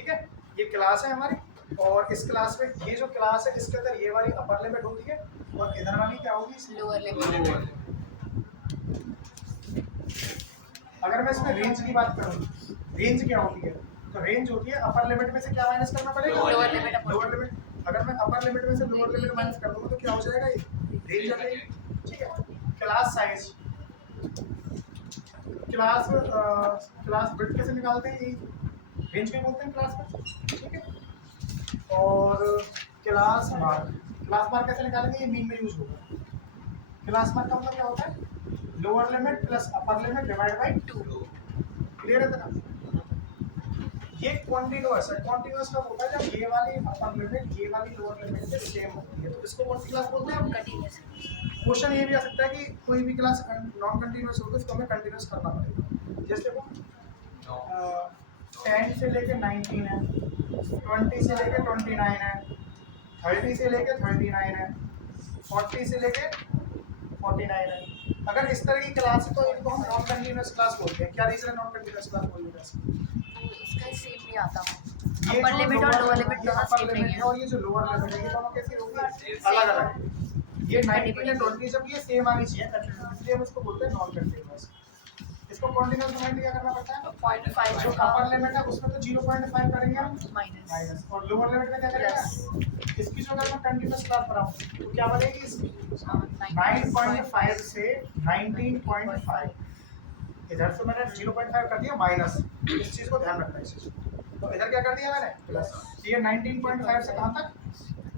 ठीक है, ये क्लास है हमारी, और इस क्लास में ये जो क्लास है इसके अंदर ये वाली अपर लिमिट होती है और इधर वाली क्या होगी, लोअर लिमिट। अगर मैं इसमें रेंज की बात करूँ, रेंज क्या होती है, तो रेंज होती है अपर लिमिट में से क्या माइनस करना पड़ेगा, लोअर लिमिट। Lower limit. अगर मैं अपर लिमिट में से लोअर लिमिट माइनस कर दूंगा तो क्या हो जाएगा, ये रेंज आ जाएगी। ठीक है, क्लास साइज, क्लास बिट कैसे निकालते हैं, ये रेंज में बोलते हैं क्लास में। ठीक है, और क्लास मार्क कैसे निकालेंगे, ये मीन में यूज होगा। क्लास मार्क का मतलब क्या होता है, lower limit plus upper limit divide by 2। Clear है ना। ये कॉन्टिन्यूअस है, कॉन्टिन्यूअस कब होता है, जब ये वाली अपर लिमिट ये वाली लोअर लिमिट से सेम होती है, तो इसको कौन सी क्लास बोलते हैं हम, कंटीन्यूअस। क्वेश्चन ये भी आ सकता है कि कोई भी क्लास नॉन कंटीन्यूअस हो तो इसको हमें कंटीन्यूअस करना पड़ेगा। जैसे देखो 10 से लेके 19 है, 20 से लेके 29 है, 30 से लेके 39 है, 40 से लेके 49 है। अगर इस तरह की क्लास है तो इनको हम नॉन कंटीन्यूअस क्लास बोलते हैं। क्या रीजन है नॉन कंटीन्यूअस क्लास बोलने का, उसका सेम नहीं आता। ये अपर लिमिट और लोअर लिमिट दोनों सेम नहीं है, और ये जो लोअर लिमिट है ये दोनों कैसी होगी, अलग अलग। ये 19 है 20 जब ये सेम आनी चाहिए कंटीन्यूअस, इसलिए हम इसको बोलते हैं नॉन कंटीन्यूअस। इसको कंटीन्यूअस बनाने के लिए क्या करना पड़ता है, 0.5 जो अपर लिमिट है उसमें तो 0.5 करेंगे हम माइनस, और लोअर लिमिट में क्या करेंगे, इसकी जो अगर मैं कंटीन्यूअस क्लास बनाऊं तो क्या बनेगी इसकी, 9.5 से 19.5। इधर से मैंने 0.5 कर दिया माइनस, इस चीज को ध्यान रखना है इस चीज। तो इधर क्या कर दिया मैंने प्लस, ये 19.5 से कहां तक,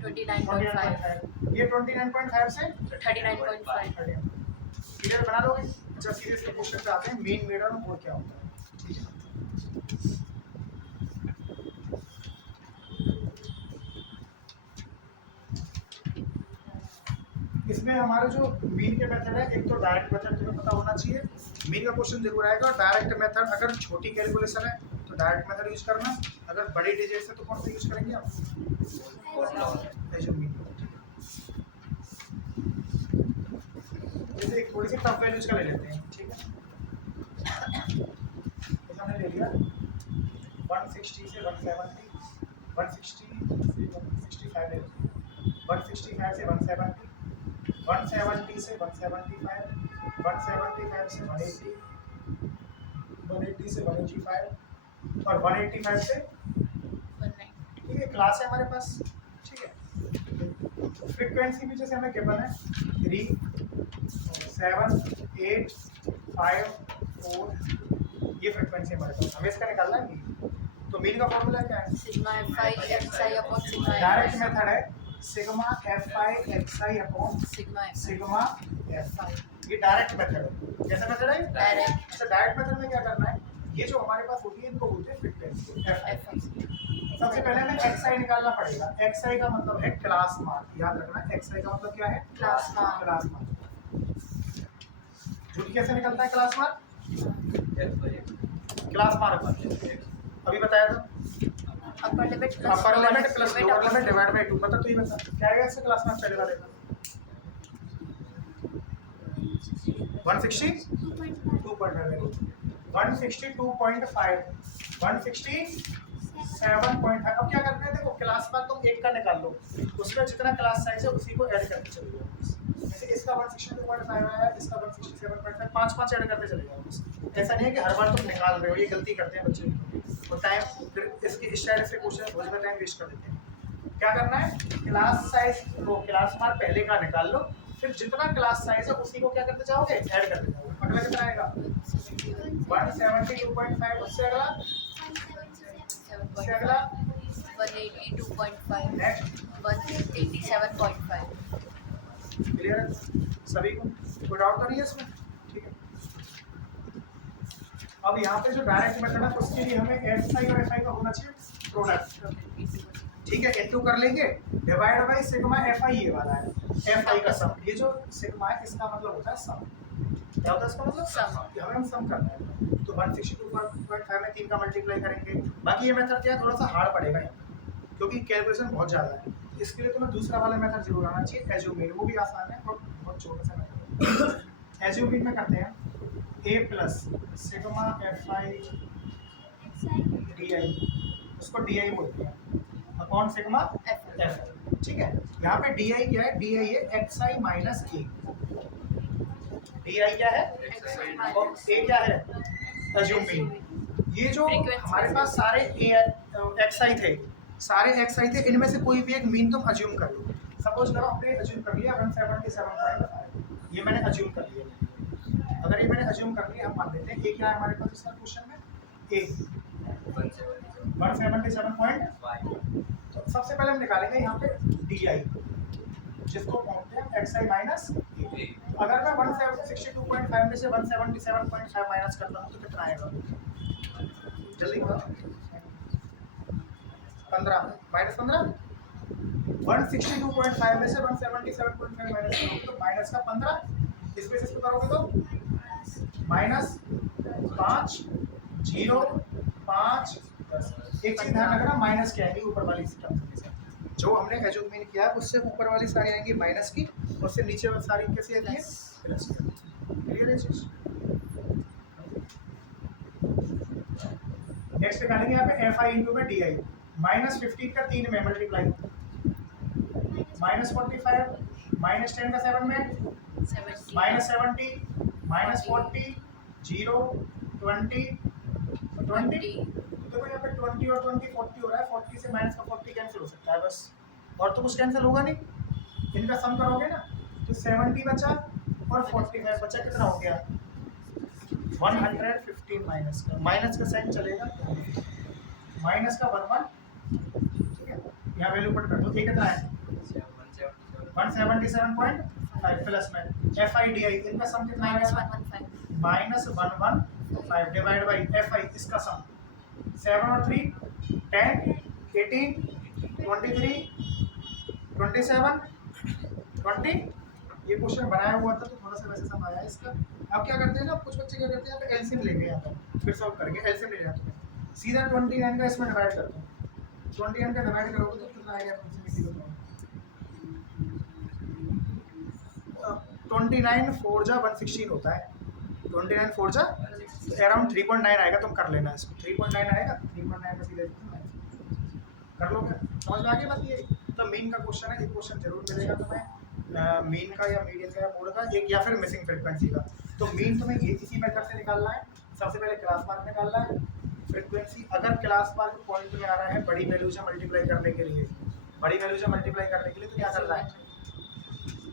29.5, ये 29.5 से 39.5। क्लियर बना लोगे। अच्छा सीरीज के क्वेश्चन पे आते हैं, मेन मेडल और क्या होता है। इसमें हमारे जो मीन के मेथड है, एक तो डायरेक्ट मेथड तुम्हें पता होना चाहिए, मीन का क्वेश्चन जरूर आएगा। डायरेक्ट मेथड अगर छोटी कैलकुलेशन है तो डायरेक्ट मेथड यूज करना, अगर बड़ी डिजिट है तो कौन सा यूज करेंगे आप, मीन। जैसे एक थोड़ी सी टफ वैल्यूज का ले लेते हैं, ठीक है, तो हमने ले लिया 160 से 170, 160 से 165 ले लेते हैं, 165 से 170, 170 से 175, 175 से 180, 180 से 185 और 185 से, ठीक है, क्लास है हमारे पास। ठीक है, फ्रीक्वेंसी भी जैसे हमें गिवन है 3, 7, 8, 5, 4, ये फ्रीक्वेंसी हमारे पास, हमें इसका निकालना है मीन। तो मीन का फॉर्मूला क्या है, sigma fi xi upon sigma direct method है sigma fi xi upon sigma sigma fi, ये डायरेक्ट मेथड है। कैसा मेथड है, डायरेक्ट। अच्छा डायरेक्ट मेथड में क्या करना है, ये जो हमारे पास होती है इनको बोलते हैं फ्रीक्वेंसी fi। सबसे पहले हमें xi निकालना पड़ेगा, xi का मतलब है क्लास मार्क, याद रखना xi का मतलब क्या है, क्लास मार्क। Class mark. झूठ कैसे निकलता है क्लास मार्क, क्लास मार्क अभी बताया था, upper limit plus lower limit divide by 2। मतलब तू ही बता क्या आएगा इससे क्लास मार्क पहले वाले का, 160 2.5, 162.5, 167.5। अब क्या करते हैं, देखो क्लास मार्क तुम एक का निकाल लो, उसमें जितना क्लास साइज है उसी को ऐड करके चले जाओ। जैसे इसका 162.5 आया, इसका 167.5, 5 ऐड करते चले जाओ। ऐसा नहीं है कि हर बार तुम निकाल रहे हो, ये गलती करते हैं बच्चे, और टाइम फिर इसकी इस साइड से क्वेश्चन बहुत टाइम वेस्ट कर देते हैं। क्या करना है, क्लास साइज को क्लास मार्क पहले का निकाल लो, फिर जितना क्लास साइज है उसी को क्या करते जाओगे, ऐड करते जाओगे। अगला कितना आएगा 172.5, उससे अगला 182.5, नेक्स्ट 187.5। क्लियर है सभी को, कोई डाउट तो नहीं है इसमें, ठीक है। अब यहाँ पे जो डायरेक्ट मेथड है उसके लिए हमें एफ आई और एफ आई का होना चाहिए प्रोडक्ट, ठीक है, इनटू कर लेंगे divide by sigma F I, ये वाला है एफ आई का सम, ये जो सिग्मा है इसका मतलब होता है सम। क्या होता है इसका मतलब सम, हमें हम सम करना है। तो 162.5 में 3 का मल्टीप्लाई करेंगे। बाकी ये मेथड क्या है, थोड़ा सा हार्ड पड़ेगा यहाँ क्योंकि कैलकुलेशन बहुत ज़्यादा है, इसके लिए तुम्हें दूसरा वाला मेथड जरूर आना चाहिए, एज्यूमिंग, वो भी आसान है और बहुत छोटा सा मेथड। एज्यूमिंग में करते हैं a plus sigma F I D I उसको डी आई बोलते हैं, अपॉन सिग्मा F एफ। ठीक है, यहाँ पे डी आई क्या है, डी आई है x I minus A. D I क्या है और ए क्या है, अज्यूम मीन। ये जो हमारे पास सारे एक्स आई थे, इनमें से कोई भी एक मीन तुम अज्यूम कर लो। सपोज करो हमने अज्यूम कर लिया 177.5, ये मैंने अज्यूम कर लिया। अगर ये मैंने अज्यूम कर लिया, हम मान लेते हैं ए क्या है हमारे पास इसका क्वेश्चन में, ए 177.5। तो सबसे पहले हम निकालेंगे यहाँ पे डी आई, जिसको बोलते हैं एक्स आई माइनस ए। अगर मैं 162.5 में से 177.5 माइनस करता हूँ तो कितना आएगा, जल्दी बताओ। 15 माइनस 15, 162.5 में से 177.5 माइनस करोगे तो माइनस का 15, इस बेसिस पे करोगे तो माइनस 5 0 5 10। एक चीज ध्यान रखना, माइनस क्या आएगी ऊपर वाली टर्म के साथ, जो हमने एज्यूम किया उससे ऊपर वाली सारी आएंगी माइनस की, और उससे नीचे वाली सारी कैसी आती है प्लस की। क्लियर है चीज। नेक्स्ट निकालेंगे यहाँ पे एफ आई इंटू में डी आई, माइनस 15 का 3 में मल्टीप्लाई, माइनस 45, माइनस 10 का 7 में, 70 माइनस 70, माइनस 40, 0 20 20। देखो यहाँ पे 20 और 20 40 हो रहा है, 40 से माइनस का 40 कैंसिल हो सकता है बस, और तो कुछ कैंसिल होगा नहीं। इनका सम करोगे ना तो 70 बचा और 45 बचा, कितना हो गया 115। माइनस का साइन चलेगा, माइनस का 11। ठीक है, यहाँ वैल्यू पुट कर दो, ये कितना है 177.5 प्लस में एफ आई डी आई, इनका सम कितना minus आएगा 115 minus 115 divide by F I, इसका सम 7 और 3 10 18 23 27 20। ये क्वेश्चन बनाया हुआ था तो थोड़ा सा वैसे सम आया है इसका। अब क्या करते हैं ना, कुछ बच्चे क्या करते हैं, एलसीएम लेंगे यहाँ पर, फिर सॉल्व करेंगे, एलसीएम ले जाते हैं सीधा 29 का इसमें डिवाइड करते हैं। 29 का डिवाइड करोगे तो कितना आएगा अप्रोक्सीमेटली बताओ। 29 4 जा 116 होता है, 29 4 जा अराउंड 3.9 आएगा, तुम कर लेना इसको, 3.9 आएगा, 3.9 का सीधे कर लोगे। समझ में आ गई बात ये। तो मीन का क्वेश्चन है, एक क्वेश्चन जरूर मिलेगा तुम्हें, मीन का या मीडियन का या मोड का, एक या फिर मिसिंग फ्रीक्वेंसी का। तो मीन तुम्हें ये इसी मेथड से निकालना है। सबसे पहले क्लास मार्क निकालना है, फ्रीक्वेंसी अगर क्लास मार्क पॉइंट में आ रहा है बड़ी वैल्यू से मल्टीप्लाई करने के लिए, तो क्या करना है,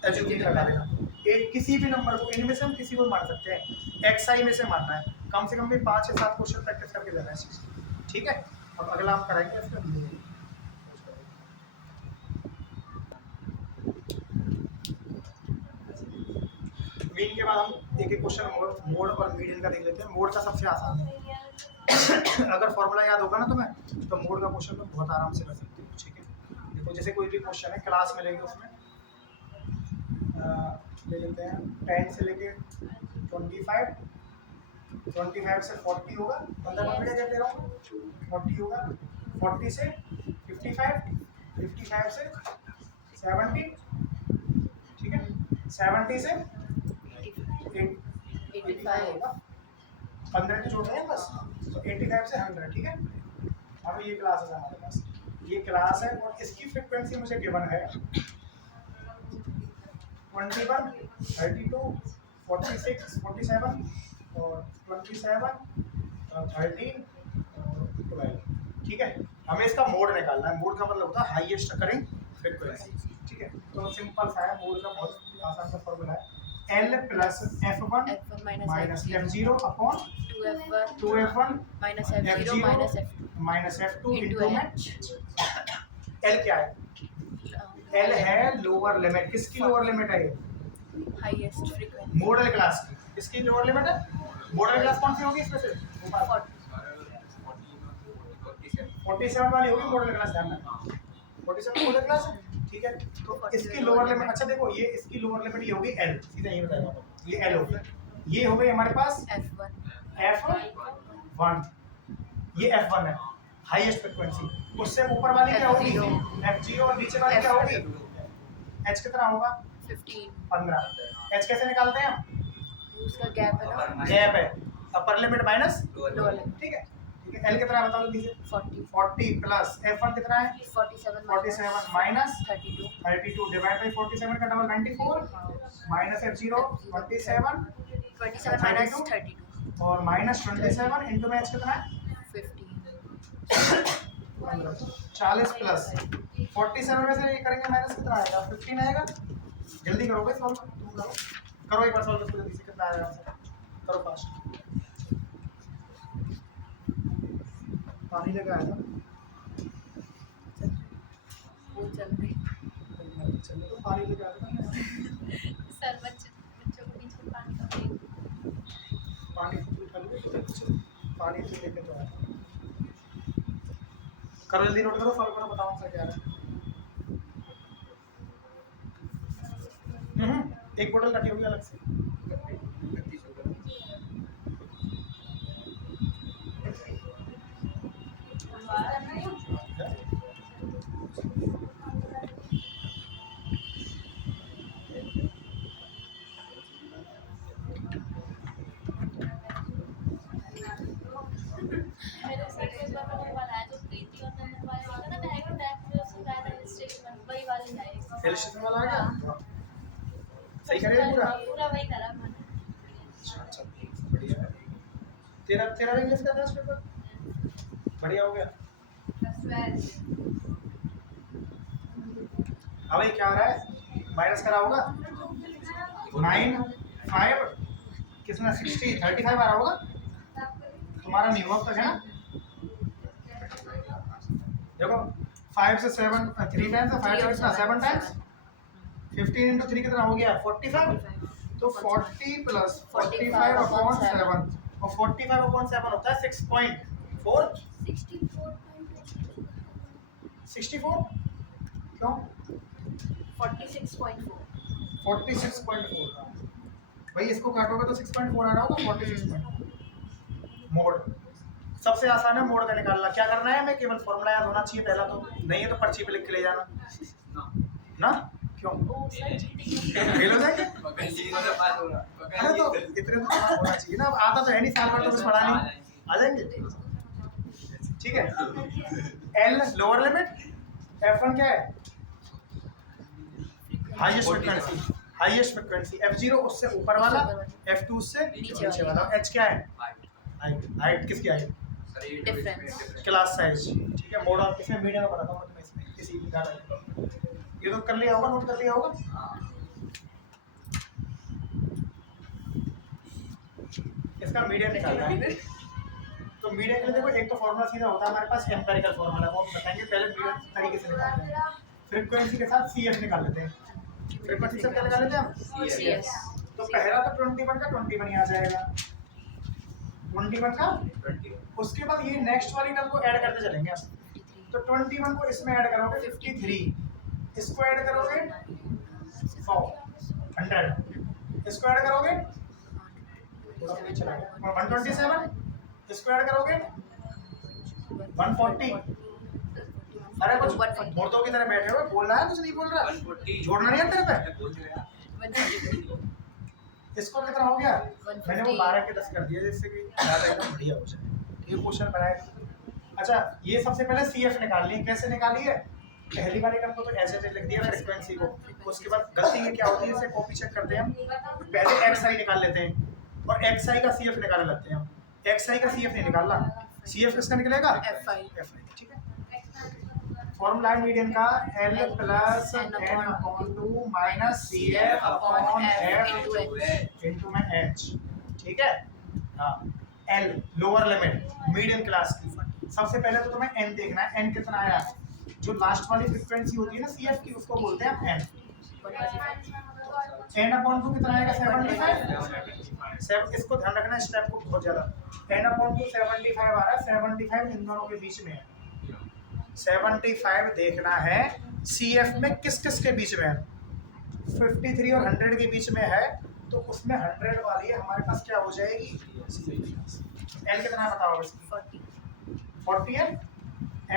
एज्यूम लगा देना। एक किसी भी नंबर को, इनमें से हम किसी को मान सकते हैं, एक्स आई में से मानना है, कम से कम भी 5 से 7 क्वेश्चन प्रैक्टिस करके देना है इस चीज़। ठीक है, अब अगला हम कराएंगे इसका मीन के बाद हम एक एक क्वेश्चन मोड और मीडियन का देख लेते हैं। मोड का सबसे आसान है अगर फॉर्मूला याद होगा ना तुम्हें तो मोड का क्वेश्चन तुम बहुत आराम से कर सकते हो। ठीक है, देखो जैसे कोई भी क्वेश्चन है क्लास में लेंगे, उसमें ले लेते हैं 10 से लेके 25 से 40 होगा, 15 क्या कहते रहा हूँ 40 होगा, 40 से 55 से 70, ठीक है, 70 से 85 होगा, 15 के जोड़े हैं बस, तो 85 से 100। ठीक है, अब ये क्लास है हमारे पास, ये क्लास है और इसकी फ्रीक्वेंसी मुझे गिवन है 21 32 46 47 और 27 13 और 12। ठीक है, हमें इसका मोड निकालना है। मोड का मतलब होता है हाईएस्ट अकरिंग फ्रीक्वेंसी। ठीक है, तो सिंपल सा है, मोड का बहुत आसान सा फॉर्मूला है, L plus F1 minus F0 upon 2F1 minus F0 minus F2 into into में H. L क्या है, L है लोअर लिमिट, किसकी लोअर लिमिट है ये, highest frequency मॉडल क्लास की, किसकी लोअर लिमिट है, मॉडल क्लास कौन सी होगी इसमें से, 47 वाली होगी मॉडल क्लास, ध्यान रखना 47 मॉडल क्लास है। ठीक है, तो इसकी लोअर लिमिट, अच्छा देखो ये इसकी लोअर लिमिट ये होगी L, सीधा ये बताया आपको, ये L होगी, ये हो गई हमारे पास F1, ये F1 है हाईएस्ट फ्रीक्वेंसी, उससे ऊपर वाली क्या होगी F0 और नीचे वाली क्या होगी H कितना होगा 15। H कैसे निकालते हैं हम, उसका गैप है ना, गैप है, upper limit minus lower limit. ठीक है, ठीक है, एल कितना है बताओ जल्दी से? 40 40 प्लस F1 कितना है? 47 47 माइनस 32 32 डिवाइड बाय 47 का डबल 94 माइनस F0 27 27 minus 32 और माइनस 27 इनटू में h कितना है? 15 40 प्लस 47 में से ये करेंगे माइनस कितना आएगा? 15 आएगा। जल्दी करो भाई सॉल्व, तुम करो एक बार सॉल्व इसको जल्दी से, कितना आएगा आंसर? करो फास्ट। पानी लेके आया था वो चल रही चलो तो पानी लेके आया था सर बच्चों को पीछे पानी का पानी तो खा लो, पानी तो लेके तो आया। करो जल्दी, नोट करो, सॉल्व करो, बताओ आंसर क्या है। एक बोतल रखी होगी अलग से। मेरे सर के बारे में बनाया जो प्रीति और नंदन वाले वाला ना डायरेक्ट बैक में उससे ज्यादा स्टेटमेंट वही वाले डायरेक्ट हिल स्टेशन वाला आ गया, सही करेगा पूरा। पूरा वही करा मैंने। अच्छा बढ़िया है। तेरा तेरा इंग्लिश का टेस्ट पेपर बढ़िया हो गया। अब ये क्या आ रहा है? माइनस करा होगा 9 5 किसने 60 35 आ रहा होगा तुम्हारा नहीं हुआ तक है ना। देखो 5 से 7 3 टाइम्स, 5 से कितना 7 टाइम्स, 15 into 3 कितना हो गया 45। तो 40 प्लस 45 अपॉन 7 और 45 अपॉन 7 होता है 6.4 64 क्यों 46.4 46.4 भाई इसको काटोगे तो 6.4 आ रहा होगा 46.4 मोड सबसे आसान है मोड का निकालना। क्या करना है हमें? केवल फॉर्मूला याद होना चाहिए पहला, तो नहीं है तो पर्ची पे लिख के ले जाना ना। क्यों फेल हो जाएंगे? अरे तो इतने तो होना चाहिए ना। अब आता तो है नहीं, साल भर तो कुछ पढ़ा नहीं, आ जाएंगे। ठीक है, एल लोअर लिमिट, F1 क्या है? Highest frequency, highest frequency. F0 उससे ऊपर वाला, F2 उससे नीचे वाला। H क्या है? हाइट किसकी हाइट? Difference class size. ठीक है, मोड ऑफ इसमें मीडियम में बताता हूं मैं इसमें किसी भी गाना ये तो कर लिया होगा, नोट कर लिया होगा। इसका मीडियम निकालना है। तो मीडियम के लिए देखो एक तो फॉर्मूला सीधा होता है हमारे पास, एम्पिरिकल फॉर्मूला, वो हम बताएंगे। पहले मीडियम तरीके से निकालते हैं, फ्रीक्वेंसी के साथ CF निकाल लेते हैं। फ्रीक्वेंसी से क्या निकाल लेते हैं हम? CS तो पहला तो 21 का 21 ही आ जाएगा, 21 का। उसके बाद ये नेक्स्ट वाली टर्म को ऐड करते चलेंगे हम। तो 21 को इसमें ऐड करोगे 53, इसको ऐड करोगे 100, इसको ऐड करोगे 127, इसको ऐड करोगे 140। अरे कुछ मुर्दों की तरह बैठे हो, बोल रहा है कुछ नहीं बोल रहा, जोड़ना नहीं है तेरे पे। इसको कितना हो गया? मैंने वो 12 के 10 कर दिया जिससे कि ज़्यादा एकदम बढ़िया हो जाए। ये क्वेश्चन बनाए। अच्छा ये सबसे पहले CF निकालनी है। कैसे निकाली है? पहली बार टर्म को तो ऐसे लिख दिया फ्रीक्वेंसी को। उसके बाद गलती है क्या होती है, इसे कॉपी चेक करते हैं हम। पहले XI निकाल लेते हैं और XI का CF निकालने लगते हैं हम। XI का CF नहीं निकालना, CF किसका निकलेगा? FI। ठीक है, फॉर्मूला है मीडियन का L plus N/2 minus CF upon F into में H। ठीक है, हाँ L lower limit median class की। सबसे पहले तो तुम्हें N देखना है, N कितना आया? जो लास्ट वाली फ्रीक्वेंसी होती है ना CF की, उसको बोलते हैं हम N। N/2 कितना आएगा? 75। इसको ध्यान रखना स्टेप को बहुत ज्यादा। N/2 75 आ रहा है, 75 इन दोनों के बीच में है। 75 देखना है CF में किस किस के बीच में है। 53 और 100 के बीच में है, तो उसमें 100 वाली है हमारे पास, क्या हो जाएगी? L कितना बताओ? 40 है।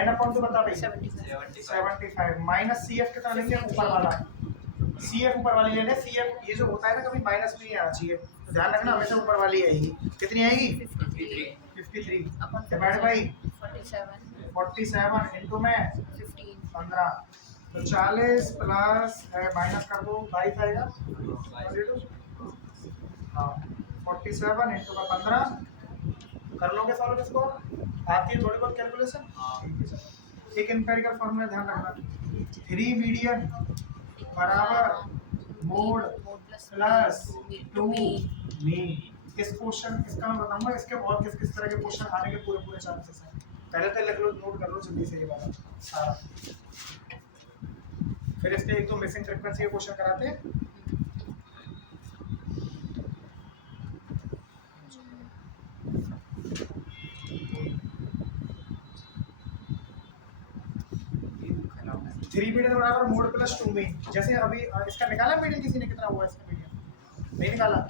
N/2 बता भाई 75 माइनस CF कितना लेंगे? ऊपर वाला CF ऊपर वाली लेने। CF ये जो होता है ना, कभी माइनस भी नहीं आना चाहिए, तो ध्यान रखना हमेशा ऊपर वाली आएगी। कितनी आएगी? 53 अपन डिवाइड बाई 47 47 इनटू में 15 15 तो 40 प्लस माइनस कर दो 22 आएगा हाँ 47 इनटू का 15 कर लोगे सॉल्व इसको आती है थोड़ी बहुत कैलकुलेशन एक एम्पिरिकल फॉर्मूला ध्यान रखना 3 मीडियन बराबर मोड प्लस 2 मीन इस क्वेश्चन इसका मैं बताऊंगा इसके और किस किस तरह के क्वेश्चन आने के पूरे पूरे चांसेस हैं पहले तो लिख लो नोट कर लो जल्दी से ये वाला सारा फिर इसके एक दो मिसिंग फ्रीक्वेंसी के क्वेश्चन कराते हैं थ्री मीडियन बराबर मोड प्लस 2 मीन जैसे अभी इसका निकाला मीडियन किसी ने कितना हुआ इसका मीडियन नहीं निकाला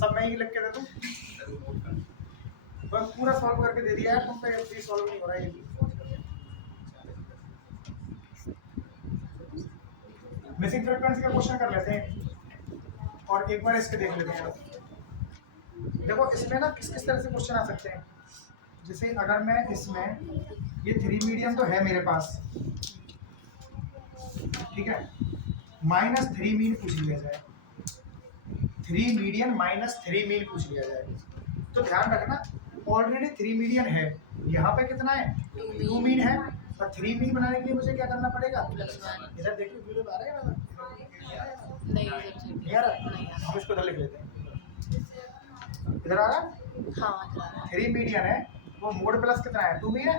सब मैं ही लिख के दे दूं बस पूरा सॉल्व करके दे दिया है तुम पे ये सॉल्व नहीं हो रहा है ये मिसिंग फ्रीक्वेंसी का क्वेश्चन कर लेते हैं और एक बार इसके देख लेते हैं देखो इसमें ना किस किस तरह से क्वेश्चन आ सकते हैं जैसे अगर मैं इसमें ये 3 मीडियन तो है मेरे पास ठीक है -3 मीन पूछ लिया जाए 3 मीडियन -3 मीन पूछ लिया जाए तो ध्यान रखना ऑलरेडी 3 मीडियन है यहाँ पे कितना है 2 मीन है और 3 मीन बनाने के लिए मुझे क्या करना पड़ेगा इधर देखिए वीडियो आ रहा है नहीं आ रहा हम इसको इधर लिख लेते हैं इधर आ रहा हाँ 3 मीडियन है वो मोड प्लस कितना है 2 मीन है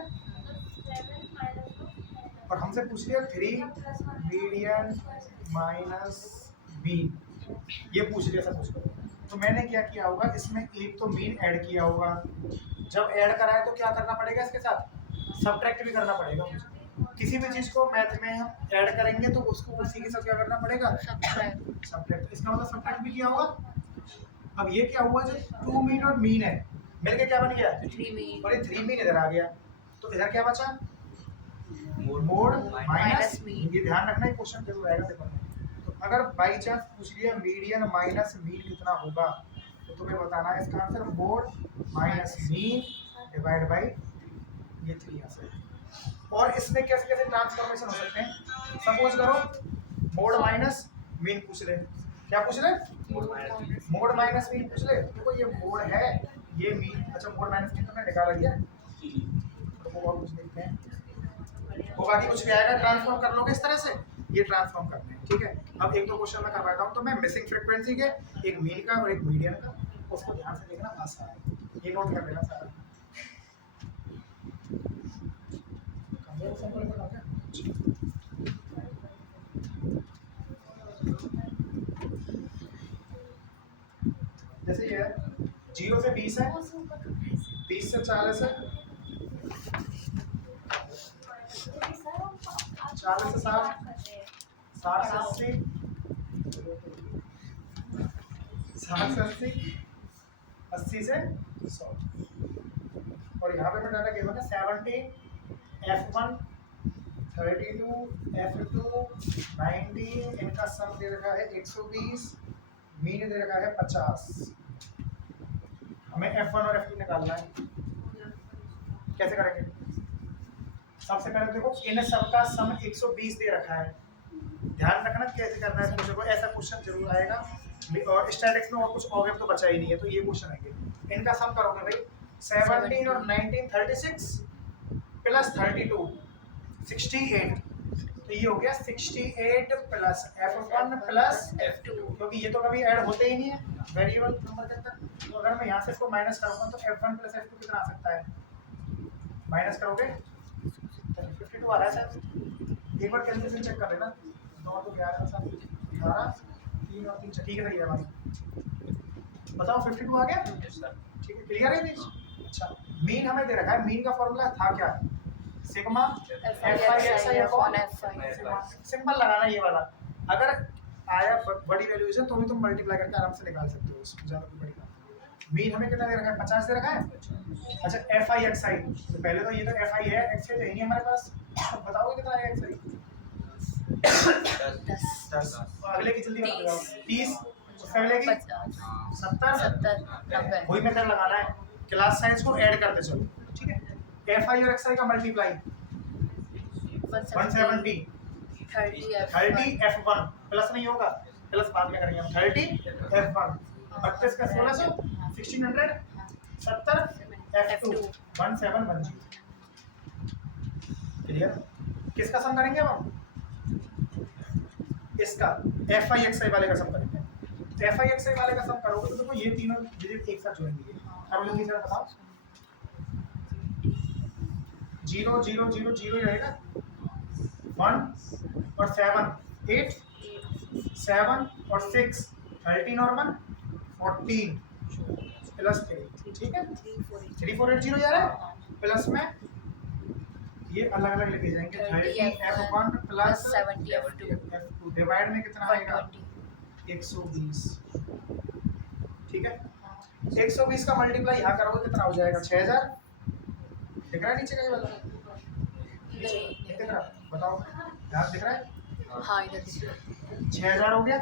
और हमसे पूछ लिया 3 मीडियन माइनस मीन ये पूछ लिया सब कुछ तो मैंने क्या किया होगा इसमें एक तो मीन ऐड किया होगा जब ऐड कराए तो क्या करना पड़ेगा इसके साथ सब्ट्रैक्ट भी करना पड़ेगा मुझे किसी भी चीज़ को मैथ में हम ऐड करेंगे तो उसको उसी के साथ क्या करना पड़ेगा सब्ट्रैक्ट इसका मतलब सब्ट्रैक्ट भी किया होगा अब ये क्या हुआ जो 2 मीन और मीन है मिलके क्या बन गया 3 मीन और ये 3 मीन इधर आ गया तो इधर क्या बचा मोड माइनस मीन ये ध्यान रखना है क्वेश्चन जरूर आएगा पेपर में तो अगर बाई चांस पूछ लिया मीडियन माइनस मीन कितना होगा तो तुम्हें बताना है इसका answer mode minus mean divide by ये 3 आंसर और इसमें कैसे कैसे ट्रांसफॉर्मेशन हो सकते हैं सपोज करो मोड माइनस मीन पूछ ले क्या पूछ ले मोड माइनस मीन पूछ ले देखो ये मोड है ये मीन अच्छा मोड माइनस मीन तो मैंने निकाल लिया तो वो और कुछ देखते हैं वो बाकी कुछ भी आएगा ट्रांसफॉर्म कर लोगे इस तरह से ये ट्रांसफॉर्म करते हैं ठीक है अब एक दो क्वेश्चन मैं करवाता हूँ तो मैं मिसिंग फ्रीक्वेंसी के एक मीन का और एक मीडियन का उसको ध्यान से देखना आसान है ये नोट कर लेना सारा जैसे ये 0 से 20 है 20 से 40 है 40 से 60 60 से 80 60 से 80 80 से 100 और यहाँ पे मैं डाटा गिवन है 70 F1 32 F2 90 इनका सम दे रखा है 120 मीन दे रखा है 50 हमें F1 और F2 निकालना है कैसे करेंगे सबसे पहले देखो इन सबका सम 120 दे रखा है ध्यान रखना कैसे करना है देखो ऐसा क्वेश्चन जरूर आएगा और स्टैटिक्स में और कुछ अवयव तो बचा ही नहीं है तो ये क्वेश्चन आएंगे इनका सम करोगे भाई 17 और 19 36 प्लस 32 68 तो ये हो गया 68 प्लस F1 प्लस F2 क्योंकि ये तो कभी ऐड होते ही नहीं है वेरिएबल नंबर के अंदर तो अगर मैं यहाँ से इसको माइनस करूँगा तो F1 प्लस F2 कितना आ सकता है माइनस करोगे 52 आ रहा है सर एक बार कैलकुलेशन चेक कर लेना 9 तो 11 7 18 3 और 3 ठीक है सही है भाई बताओ 52 आ गया ठीक है क्लियर है चीज अच्छा मीन हमें दे रखा है मीन का फॉर्मूला था क्या सिग्मा FI अपॉन सिंपल लगाना ये वाला अगर आया बड़ी वैल्यूज है तो भी तुम मल्टीप्लाई करके आराम से निकाल सकते हो उसमें ज़्यादा कोई बड़ी बात मीन हमें कितना दे रखा है 50 दे रखा है अच्छा FI XI तो पहले तो ये तो FI है XI तो नहीं हमारे पास बताओगे कितना है XI 10 अगले की जल्दी बताओ 30 उससे अगले की 70 90 वही मेथड लगाना है क्लास साइज को ऐड करते चलो, ठीक है। एफ आई और एक्स आई का मल्टीप्लाई 170 30 F1 प्लस नहीं होगा, प्लस बाद में करेंगे हम। 30 F1 32 का 1600 1600 70 F2 1710। क्लियर? किसका सम करेंगे अब हम? इसका एफ आई एक्स आई वाले का सम करेंगे। एफ आई एक्स आई वाले का सम करोगे तो देखो ये तीनों डिजिट एक साथ जुड़ेंगे। अब जल्दी से बताओ, 0 0 0 0 ही रहेगा, 1 और 7 8 7 और 6 13 और 1 14 प्लस 3, ठीक है। 3480 जा रहा है, प्लस में ये अलग अलग लेके जाएंगे। 30 F1 प्लस 70 F2 डिवाइड में कितना आएगा? 120, ठीक है। 120 का मल्टीप्लाई यहाँ करोगे कितना हो जाएगा? 6000। दिख रहा है नीचे का ये वाला? नीचे दिख रहा? बताओ, यहाँ दिख रहा है? हाँ इधर 6000 हो गया,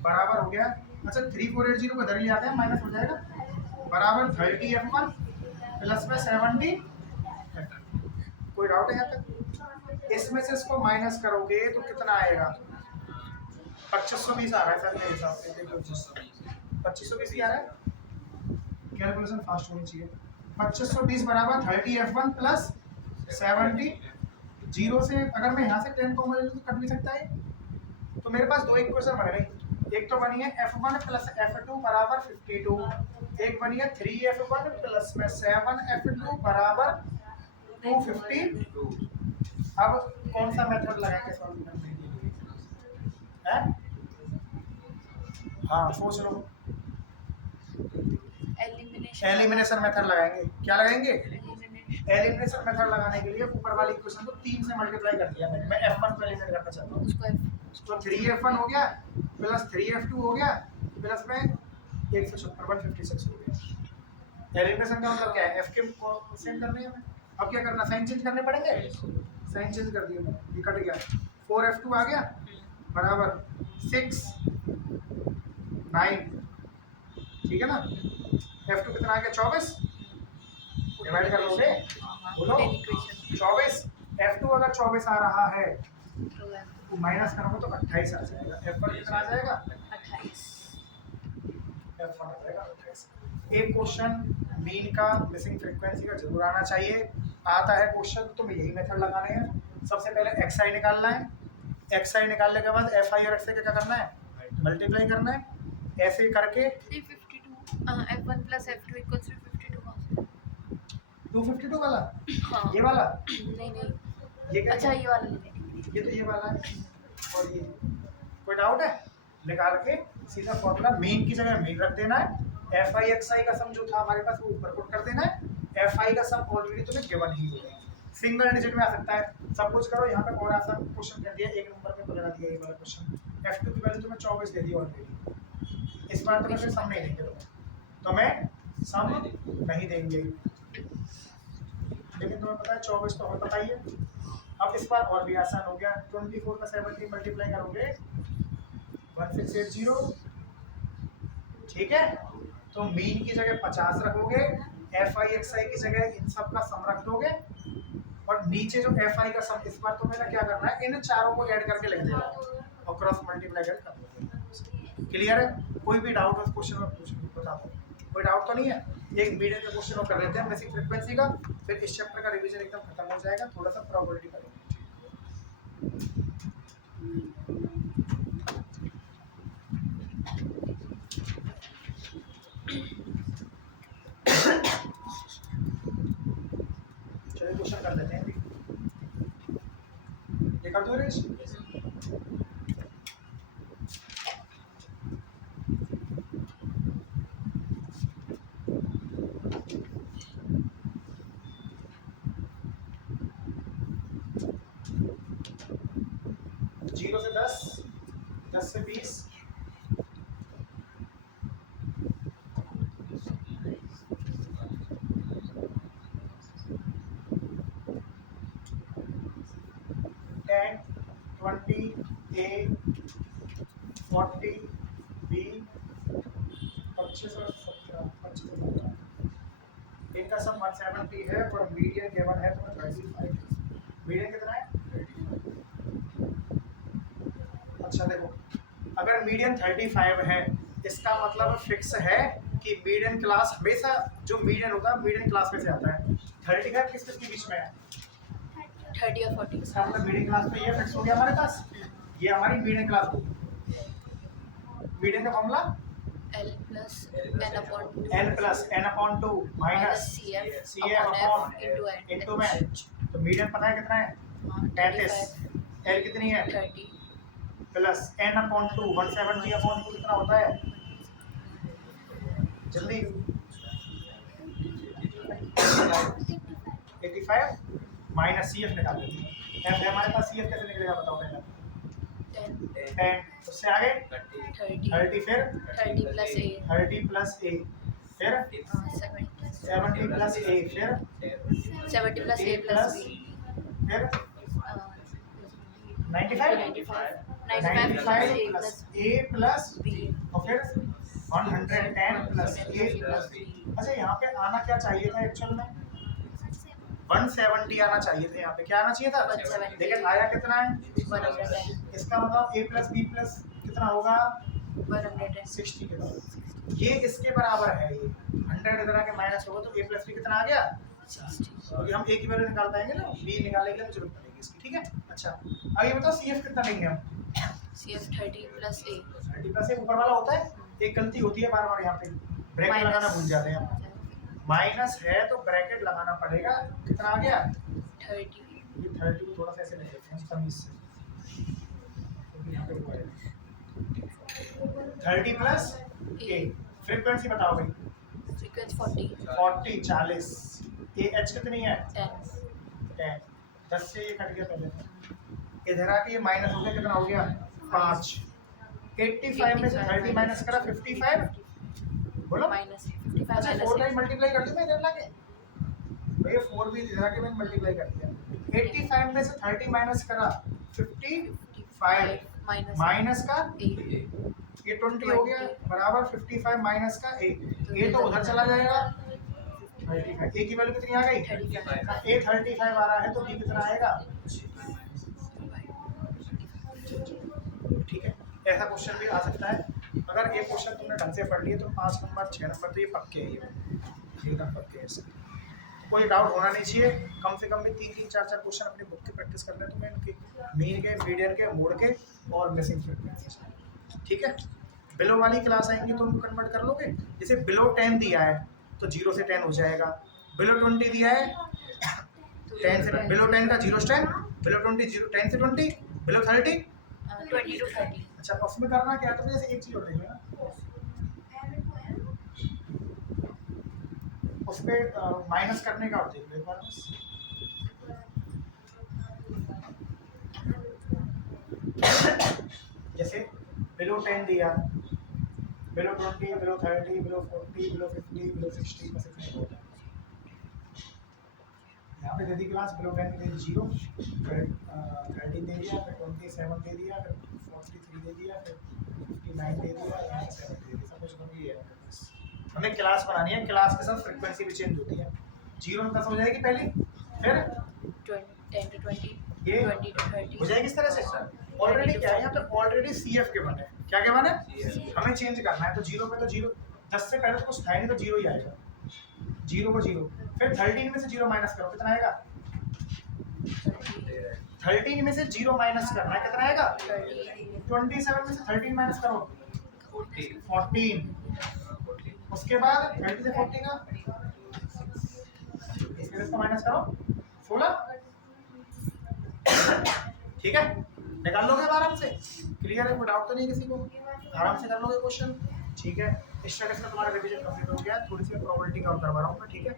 बराबर हो गया। अच्छा 3480 को इधर ले आते हैं, माइनस हो जाएगा, बराबर 30 F1 प्लस में 70। कोई डाउट है यहाँ तक? इसमें से इसको माइनस करोगे तो कितना आएगा? 2520 आ रहा है सर मेरे हिसाब से। 2520 ही आ रहा है, कैलकुलेशन फास्ट होनी चाहिए। 2520 बराबर 30 F1 प्लस 70। 0 से अगर मैं यहाँ से 10 को ले तो कट नहीं सकता है। तो मेरे पास दो इक्वेशन बन गई, एक तो बनी है F1 प्लस F2 बराबर 52, एक बनी है 3F1 प्लस में 7F2 बराबर 252। अब कौन सा मेथड लगाएंगे सॉल्व करने के लिए? हाँ सोच लो। एलिमिनेशन मेथड लगाएंगे। क्या लगाएंगे? एलिमिनेशन मेथड लगाने के लिए ऊपर वाली इक्वेशन को 3 से मल्टीप्लाई कर दिया मैंने। मैं F1 को एलिमिनेट करना चाहता हूँ, तो 3F1 हो गया प्लस 3F2 हो गया प्लस में 156 156 हो गया। एलिमिनेशन का मतलब क्या है? F के सेम करने हैं हमें। अब क्या करना? साइन चेंज करने पड़ेंगे। साइन चेंज कर दिया मैंने, ये कट गया। 4F2 आ गया बराबर 6 9, ठीक है ना। F2 कितना आ गया? 24। डिवाइड कर लोगे, बोलो 24। F2 अगर 24 आ रहा है तो माइनस करोगे तो 28 आ जाएगा। F1 कितना आ जाएगा? 28। F1 आ जाएगा 28। एक क्वेश्चन मीन का मिसिंग फ्रीक्वेंसी का जरूर आना चाहिए। आता है क्वेश्चन तो तुम्हें यही मेथड लगाने हैं। सबसे पहले XI निकालना है, XI निकालने के बाद FI और XI का क्या करना है? मल्टीप्लाई करना है। ऐसे करके 352 F1 plus F2 equals to 52 252 वाला, हाँ ये वाला, नहीं ये क्या? अच्छा ये वाला ये तो ये वाला है और ये। कोई डाउट है? निकाल के सीधा फॉर्मूला मीन की जगह मीन रख देना है। FI XI का सम जो था हमारे पास वो ऊपर पुट कर देना है। FI का सम ऑलरेडी तुम्हें गिवन ही हो गया, सिंगल डिजिट में आ सकता है। सब कुछ करो यहाँ पे और आसान क्वेश्चन कर दिया, एक नंबर पे लगा दिया ये वाला क्वेश्चन। F2 की वैल्यू तुम्हें 24 दे दी ऑलरेडी। इस बार तो फिर सम नहीं देंगे तुम्हें सम नहीं देंगे, लेकिन तुम्हें पता है 24 तो हमें पता ही है। अब इस बार और भी आसान हो गया। 24 का 70 मल्टीप्लाई करोगे 1680, ठीक है। तो मीन की जगह 50 रखोगे, FI XI की जगह इन सब का सम रख दोगे और नीचे जो FI का सम, इस बार तुम्हें क्या करना है? इन चारों को ऐड करके लिख देना और क्रॉस मल्टीप्लाई कर दोगे। क्लियर है? कोई भी डाउट उस क्वेश्चन में पूछ बता दो। कोई डाउट तो नहीं है? एक मीडियम का क्वेश्चन और कर लेते हैं बेसिक फ्रीक्वेंसी का, फिर इस चैप्टर का रिवीजन एकदम खत्म हो जाएगा। थोड़ा सा प्रोबेबिलिटी करेंगे। चलिए क्वेश्चन कर लेते हैं। ये कर दो रेश। जीरो से 10, 10 से 20, 10, 20, A, 40, B, 25 और 17, 25 और 17। इनका सम 170 है और मीडियन गिवन है तुम्हें 35। मीडियन कितना है? अच्छा देखो, अगर मीडियन 35 है इसका मतलब फिक्स है कि मीडियन क्लास हमेशा जो मीडियन होगा मीडियन क्लास में से आता है। 35 किस किस के बीच में है? 30 और 40। इसका मतलब मीडियन क्लास में ये फिक्स हो गया हमारे पास, ये हमारी मीडियन क्लास होगी। मीडियन का formula L plus n plus n upon 2 minus CF CF upon upon F into N into में। तो मीडियन पता है कितना है? 33। L कितनी है? 30 प्लस n upon 2 170 upon 2 कितना होता है? जल्दी 85 माइनस CF निकाल लेते हैं। F है हमारे पास, CF कैसे निकलेगा बताओ पहले? 10 उससे आगे 30 फिर 30 plus A 30 प्लस A फिर 70 प्लस A फिर 70 plus A plus B फिर 95 95 plus A plus plus A plus B और फिर 110 प्लस A प्लस B। अच्छा यहाँ पे आना क्या चाहिए था एक्चुअल में? 170 आना चाहिए था, यहाँ पे क्या आना चाहिए था? 170। लेकिन आया कितना है? 110 इसका मतलब A प्लस B प्लस कितना होगा? 110 60 के बराबर। ये इसके बराबर है, ये 100 इधर आके माइनस होगा तो A प्लस B कितना आ गया? 60 क्योंकि हम A की वैल्यू निकाल पाएंगे ना, B निकालने के लिए जरूरत पड़ेगी इसकी, ठीक है? अच्छा अब ये बताओ CF कितना लेंगे हम? CF 30 plus A 30 plus A ऊपर वाला होता है, एक गलती होती है बार बार यहाँ पे, ब्रैकेट लगाना भूल जाते हैं हम। माइनस है तो ब्रैकेट लगाना पड़ेगा। कितना आ गया? 30 ये 30 को थोड़ा सा ऐसे ले लेते हैं तमीज से, क्योंकि यहाँ पे हुआ है 30 प्लस A। फ्रीक्वेंसी बताओ भाई। frequency 40 40 AH कितनी है? 10 10 10 से ये कट गया पहले, इधर आके ये माइनस हो गया, कितना हो गया? 5। 85 में से 30 माइनस करा 55, बोलो। minus 55 अच्छा minus 4 टाइम मल्टीप्लाई कर दूं मैं इधर लाके, भैया 4 भी इधर आके मैंने मल्टीप्लाई कर दिया। 85 में से 30 माइनस करा 55 माइनस का A ये 20 हो गया बराबर 55 माइनस का A। A तो उधर चला जाएगा 35। A की वैल्यू कितनी आ गई? 35 A 35 आ रहा है तो B कितना आएगा? ठीक है, ऐसा क्वेश्चन भी आ सकता है। अगर ये क्वेश्चन तुमने ढंग से पढ़ लिए तो 5 नंबर 6 नंबर तो ये पक्के हैं, ये एकदम पक्के हैं इसके। कोई डाउट होना नहीं चाहिए। कम से कम भी 3-3 4-4 क्वेश्चन अपनी बुक की प्रैक्टिस कर ले तुम्हें, इनके मीन के, मीडियन के, मोड के और मिसिंग फ्रीक्वेंसी। ठीक है, बिलो वाली क्लास आएंगी तो उनको कन्वर्ट कर लोगे। जैसे बिलो 10 दिया है तो 0 से 10 हो जाएगा, बिलो 20 दिया है 10 से, बिलो 10 का 0 से 10, बिलो 20 0 10 से 20, बिलो 30 20 to 30 अच्छा उसमें करना क्या है, तो जैसे एक चीज और देख लेना उसमें माइनस करने का और देख लो एक बार बस। जैसे बिलो 10 दिया, below 20, below 30, below 40, below 50, below 60 बस इतने होता है। यहाँ पे दे दी क्लास, बिलो 10 दे दी 0, फिर 13 दे दिया, फिर 27 दे दिया, फिर 43 दे दिया, फिर 59 दे दिया, 7 दे दिया, सब कुछ कभी है। हमें क्लास बनानी है, क्लास के साथ फ्रीक्वेंसी भी चेंज होती है। 0 से 10 हो जाएगी पहली, फिर 10 to 20 ये 20 to 30 हो जाएगी इस तरह से। ऑलरेडी क्या है यहाँ पे, ऑलरेडी CF के बने, क्या क्या बने, हमें चेंज करना है। तो 0 पे तो 0, 10 से पहले तो कुछ था ही नहीं तो 0 ही आएगा, 0 को 0, फिर 13 में से 0 माइनस करो कितना आएगा? 13 में से 0 माइनस करना है कितना आएगा? 27 में से 13 माइनस करो 14, उसके बाद 30 से 40 का इसका माइनस करो 16। ठीक है, निकाल लोगे आराम से, क्लियर है, कोई डाउट तो नहीं किसी को, आराम से कर लोगे क्वेश्चन। ठीक है, इस तरह से तुम्हारा रिवीजन कंप्लीट हो गया। थोड़ी सी प्रोबेबिलिटी कम करवा रहा हूँ मैं, ठीक है।